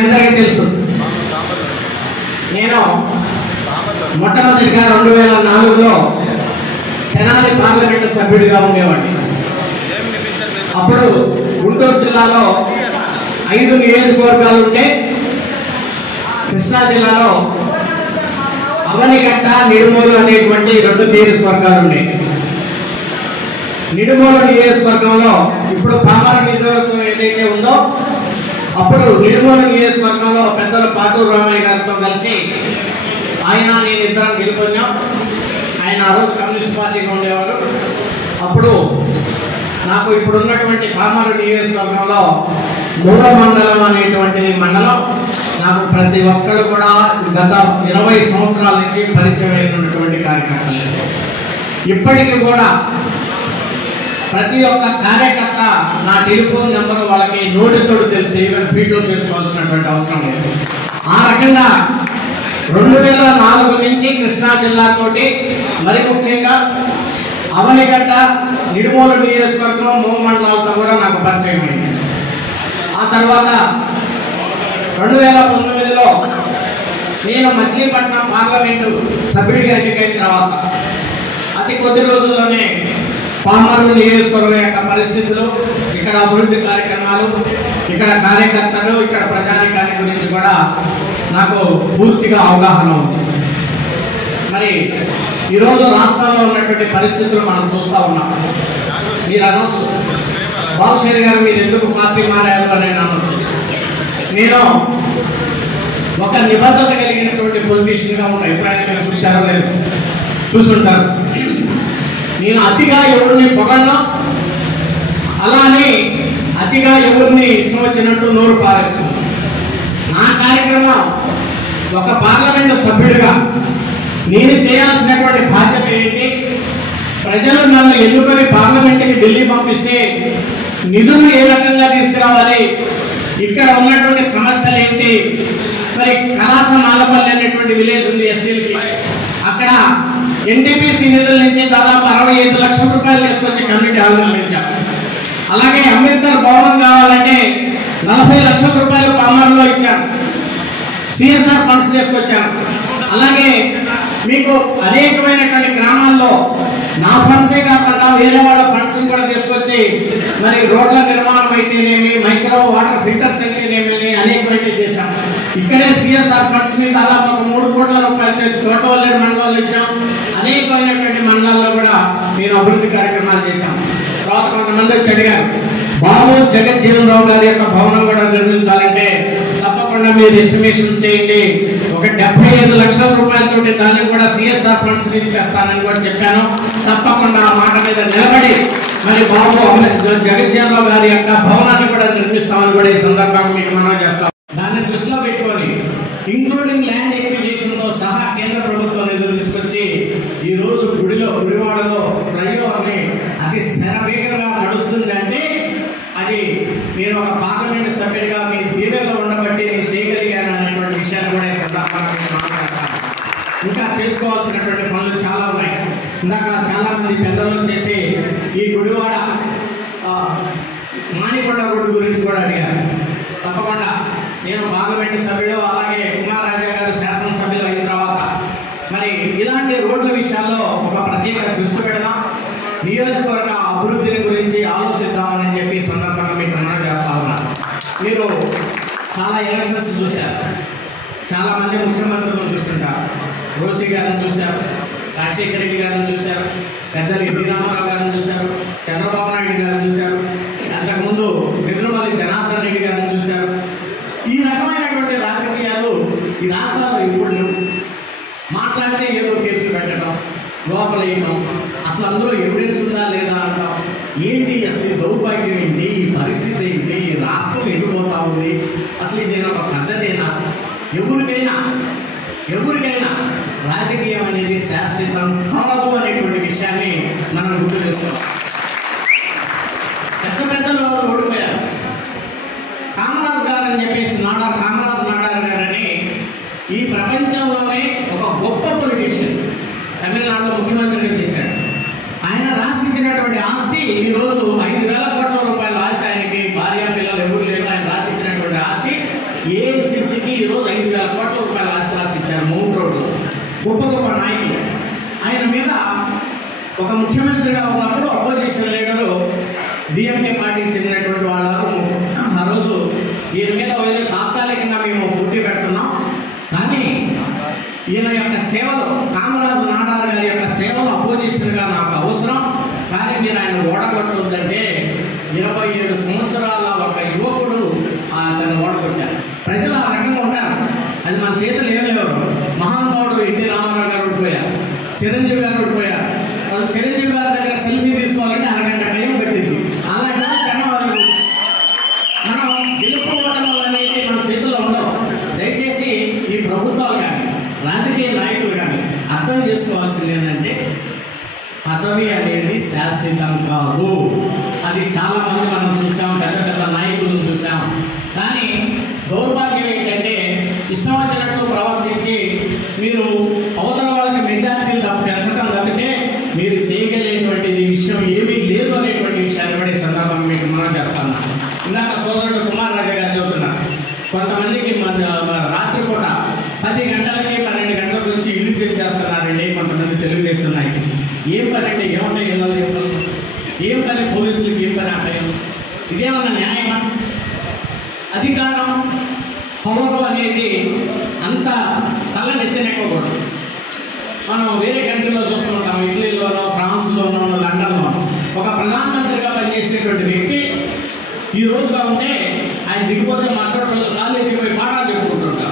అందరికీ తెలుసు నేను మొట్టమొదటిగా 2004లో తెనాలి పార్లమెంటు సభ్యుడిగా ఉండేవాడిని. అప్పుడు గుంటూరు జిల్లాలో 5 నియోజకవర్గాలు ఉంటే కృష్ణా జిల్లాలో అవనిగట్ట, నిడుమూరు అనేటువంటి 2 నియోజకవర్గాలు ఉన్నాయి. నిడుమూరు నియోజకవర్గంలో ఇప్పుడు పామర నియోజకవర్గం ఏదైతే ఉందో అప్పుడు నిడుమూరు నియోజకవర్గంలో పెద్దల పాటూరు రామయ్య గారితో కలిసి నేను ఇద్దరం గెలుపొందాం. ఆయన ఆ రోజు కమ్యూనిస్ట్ పార్టీగా ఉండేవారు. అప్పుడు నాకు ఇప్పుడు ఉన్నటువంటి పామర నియోజకవర్గంలో 3వ మండలం అనేటువంటి మండలం నాకు ప్రతి ఒక్కరు కూడా గత 20 సంవత్సరాల నుంచి పరిచయం అయినటువంటి కార్యకర్తలు. ఇప్పటికీ కూడా ప్రతి ఒక్క కార్యకర్త నా టెలిఫోన్ నెంబర్ వాళ్ళకి నోటితోడు తెలుసు, ఈవెన్ ఫీడ్లో తెలుసుకోవాల్సినటువంటి అవసరం లేదు. ఆ రకంగా 2004 నుంచి కృష్ణా జిల్లాతోటి మరి ముఖ్యంగా అవనిగడ్డ, నిడుమూరు నియోజకవర్గం, 3 మండలాలతో కూడా నాకు పరిచయం అయింది. ఆ తర్వాత 2019లో నేను మచిలీపట్నం పార్లమెంటు సభ్యుడిగా ఎన్నికైన తర్వాత అతి కొద్ది రోజుల్లోనే పామరు నియోజకవర్గం యొక్క పరిస్థితులు, ఇక్కడ అభివృద్ధి కార్యక్రమాలు, ఇక్కడ కార్యకర్తలు, ఇక్కడ ప్రజానికాన్ని గురించి కూడా నాకు పూర్తిగా అవగాహన ఉంది. మరి ఈరోజు రాష్ట్రంలో ఉన్నటువంటి పరిస్థితులు మనం చూస్తూ ఉన్నాం. మీరు అనవచ్చు, బాబుశ్రీ గారు మీరు ఎందుకు పార్టీ మారారు అని అనవచ్చు. నేను ఒక నిబద్ధత కలిగినటువంటి పొలిటీషియన్గా ఉన్నా. ఎప్పుడైనా మీరు చూశారో లేదు, చూసుంటారు. నేను అతిగా ఎవరిని పొగడను, అలానే అతిగా ఎవరిని ఇష్టం వచ్చినట్టు నోరు పారేస్తున్నాను. నా కార్యక్రమం ఒక పార్లమెంటు సభ్యుడిగా నేను చేయాల్సినటువంటి బాధ్యత ఏంటి, ప్రజలు నన్ను ఎన్నుకొని పార్లమెంటుకి ఢిల్లీ పంపిస్తే నిధులు ఏ రకంగా తీసుకురావాలి, ఇక్కడ ఉన్నటువంటి సమస్యలు ఏంటి. మరి కలాస మాలపల్లి అనేటువంటి విలేజ్ ఉంది ఎస్సీలకి, అక్కడ ఎన్టీపీసీ నిధుల నుంచి దాదాపు 65 లక్షల రూపాయలు తీసుకొచ్చి కమ్యూనిటీ హాల్ నిర్మించాం. అలాగే అంబేద్కర్ భవనం కావాలంటే 40 లక్షల రూపాయలు పామర్లో ఇచ్చాను, సిఎస్ఆర్ ఫండ్స్ తీసుకొచ్చాను. అలాగే మీకు అనేకమైనటువంటి గ్రామాల్లో నా ఫండ్సే కాకుండా వేరే వాళ్ళ ఫండ్స్ కూడా తీసుకొచ్చి మరి రోడ్ల నిర్మాణం అయితేనేమి, మైక్రో వాటర్ ఫిల్టర్స్ అయితేనేమి అనేకమైనవి చేశాం. ఇక్కడే సిఎస్ఆర్ ఫండ్స్ ని దాదాపు ఒక 3 కోట్ల రూపాయలు తోటవల్లేరు మండలంలో ఇచ్చాం. అనేకమైనటువంటి మండలాల్లో కూడా నేను అభివృద్ధి కార్యక్రమాలు చేశాం. తర్వాత కొంతమంది వచ్చి అడిగారు, బాబు జగజ్జీవన్ రావు గారి యొక్క భవనం కూడా నిర్మించాలంటే తప్పకుండా మీరు ఎస్టిమేషన్ చేయండి, ఒక 75 లక్షల రూపాయలతోటి దాన్ని కూడా సిఎస్ఆర్ ఫండ్స్ నుంచి తెస్తానని కూడా చెప్పాను. తప్పకుండా ఆ మాట మీద నిలబడి మరి బాబు జగజ్జీవన్ రావు గారి యొక్క భవనాన్ని కూడా నిర్మిస్తామని కూడా ఈ సందర్భంగా మీకు మనం చేస్తాం. దాన్ని దృష్టిలో పెట్టుకొని ఇంక్లూడింగ్ ల్యాండ్ ఎక్విజిషన్ తో సహా కేంద్ర ప్రభుత్వం నిధులు తీసుకొచ్చి ఈ రోజు గుడివాడలో ఫ్లైఓవర్ని అది శరవేగంగా నడుస్తుందంటే అది నేను ఒక పార్లమెంట్ సభ్యుడిగా మీ దీవెనలో ఉండబట్టి నేను చేయగలిగాను అనేటువంటి విషయాన్ని కూడా ఈ సందర్భంగా నేను మాట్లాడతాను. ఇంకా చేసుకోవాల్సినటువంటి పనులు చాలా ఉన్నాయి. ఇందాక చాలా మంది పెద్దలు చేసి ఈ గుడివాడ మాణికొండ రోడ్డు గురించి కూడా అడిగారు. తప్పకుండా నేను పార్లమెంటు సభ్యుడు, అలాగే కుమార్ రాజా గారు శాసనసభ్యులు అయిన తర్వాత మరి ఇలాంటి రోడ్ల విషయాల్లో ఒక ప్రత్యేక దృష్టి పెడదాం, నియోజకవర్గ అభివృద్ధిని గురించి ఆలోచిద్దామని చెప్పి సందర్భంగా మీకు మనం చేస్తా ఉన్నాను. మీరు చాలా ఎలక్షన్స్ చూశారు, చాలామంది ముఖ్యమంత్రులను చూస్తుంటారు. రోసి గారిని చూశారు, రాజశేఖర రెడ్డి గారిని చూశారు, పెద్దలు ఎన్టీ రామారావు గారిని చూశారు, చంద్రబాబు నాయుడు గారిని చూశారు, అంతకుముందు నిద్రమల్లి జనార్దన్ రెడ్డి గారిని చూశారు. ఈ రకమైనటువంటి రాజకీయాలు ఈ రాష్ట్రాల్లో ఇప్పుడు లేవు. మాట్లాడితే ఏదో కేసులు పెట్టడం, లోపల వేయడం, అసలు అందులో ఎవిడెన్స్ ఉందా లేదా అంటాం. ఏంటి అసలు దౌర్భాగ్యం ఏంటి, ఈ పరిస్థితి ఏంటి, ఈ రాష్ట్రం ఎడిపోతా ఉంది, అసలు ఇది నేను ఒక పద్ధతేనా? ఎవరికైనా రాజకీయం అనేది శాశ్వతం కాదు అనేటువంటి విషయాన్ని మనం గుర్తు చేసుకోవాలి. పెద్దలు ఓడిపోయారు. కామరాజ్ గారు అని చెప్పేసి కామరాజ్ నాడార్ గారని ఈ ప్రపంచంలోనే ఒక గొప్ప పొలిటీషియన్, తమిళనాడులో ముఖ్యమంత్రిగా చేశాడు. ఆయన రాసిచ్చినటువంటి ఆస్తి ఈరోజు 5,000 కోట్ల రూపాయల ఆస్తి. ఆయనకి భార్య పిల్లలు ఎవరు లేరు. ఆయన రాసిచ్చినటువంటి ఆస్తి ఏ డిఎంకే పార్టీకి చెందినటువంటి వాళ్ళు ఆ రోజు ఈయన మీద ఏదో తాత్కాలికంగా మేము పోటీ పెడుతున్నాం, కానీ ఈయన యొక్క సేవలు, కామరాజు నాడార్ గారి యొక్క సేవలు అపోజిషన్గా నాకు అవసరం, కానీ మీరు ఆయన ఓడగొట్టొద్దంటే 27 సంవత్సరాల ఒక యువకుడు అతను ఓడగొట్టారు. ప్రజలు ఆ రకంగా ఉంటారు, అది మన చేతులు ఏం లేవు. మహానుభావుడు ఎన్టీ రామారావు గారు ఓడిపోయారు, చిరంజీవి గారు ఓడిపోయారు. చిరంజీవి గారి దగ్గర సెల్ఫీ తీసుకోవాలంటే అరగంట టైం పట్టింది. అలాంటి మనం గెలుపుకోవడం అనేది మన చేతుల్లో ఉండవు. దయచేసి ఈ ప్రభుత్వాలు కానీ రాజకీయ నాయకులు కానీ అర్థం చేసుకోవాల్సింది ఏంటంటే పదవి అనేది శాశ్వతం కాదు. అది చాలామంది మనం చూసాం, పెద్ద పెద్ద నాయకులను చూసాం. కానీ దౌర్భాగ్యం ఏంటంటే ఇష్టం వచ్చినట్లు ప్రవర్తించి మీరు అవతల వాళ్ళకి మెజారిటీలు పెంచడం తప్పితే మీరు చేయగలిగేటువంటిది విషయం ఏమీ లేదు అనేటువంటి విషయాన్ని కూడా ఈ సందర్భంగా మీకు మనం చేస్తాను. ఇందాక సోదరుడు కుమార్ రాజా గారు చెబుతున్నారు, కొంతమందికి రాత్రిపూట 10 గంటలకి 12 గంటలకు వచ్చి ఇల్లు చెక్ చేస్తున్నారండి కొంతమంది తెలుగుదేశం నాయకులు. ఏం పని అంటే ఏముంటాయి, ఏం పని పోలీసులకి, ఏం పని అంటే ఇదేమన్నా న్యాయమా? అధికారం పవరు అనేది అంత తలనెత్తనెక్కకూడదు. మనం వేరే కంట్రీలో చూస్తూ ఉంటాం, ఇటలీలోనో, ఫ్రాన్స్లోనో, లండన్లోనో ఒక ప్రధానమంత్రిగా పనిచేసేటువంటి వ్యక్తి ఈ రోజుగా ఉంటే ఆయన దిగిపోతే మరుసటి రోజు కాలేజీకి పోయి పాఠాలు చెప్పుకుంటుంటారు.